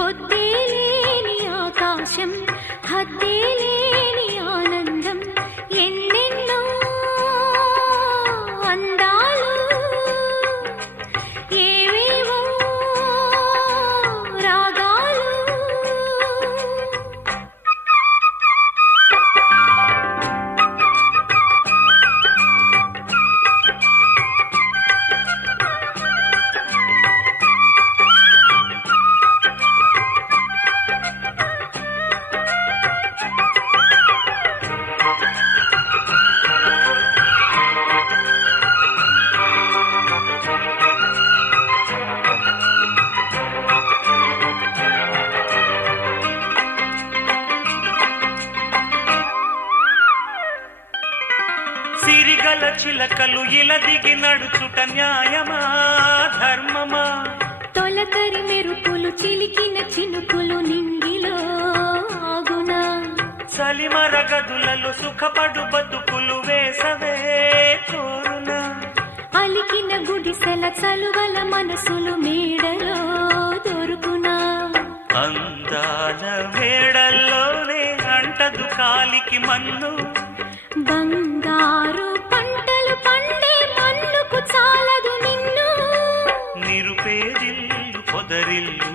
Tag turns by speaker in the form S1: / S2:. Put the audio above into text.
S1: పొద్దే లేని ఆకాశం హద్దే
S2: సిరిగల చిలకలు ఇలా దిగి నడుచుట న్యాయమా ధర్మమా?
S1: తొలకరి మెరుపులు చిలికిన చినుకులు నింగిలో ఆగునా?
S2: చలిమర గదులలో సుఖపడు బతుకులు వేసవే కోరునా?
S1: అలికిన గుడిసెల చలువల మనసులు మేడలో దొరుకునా?
S2: అందాల వేడల్లోనే అంటదు కాలికి మన్ను காதலில்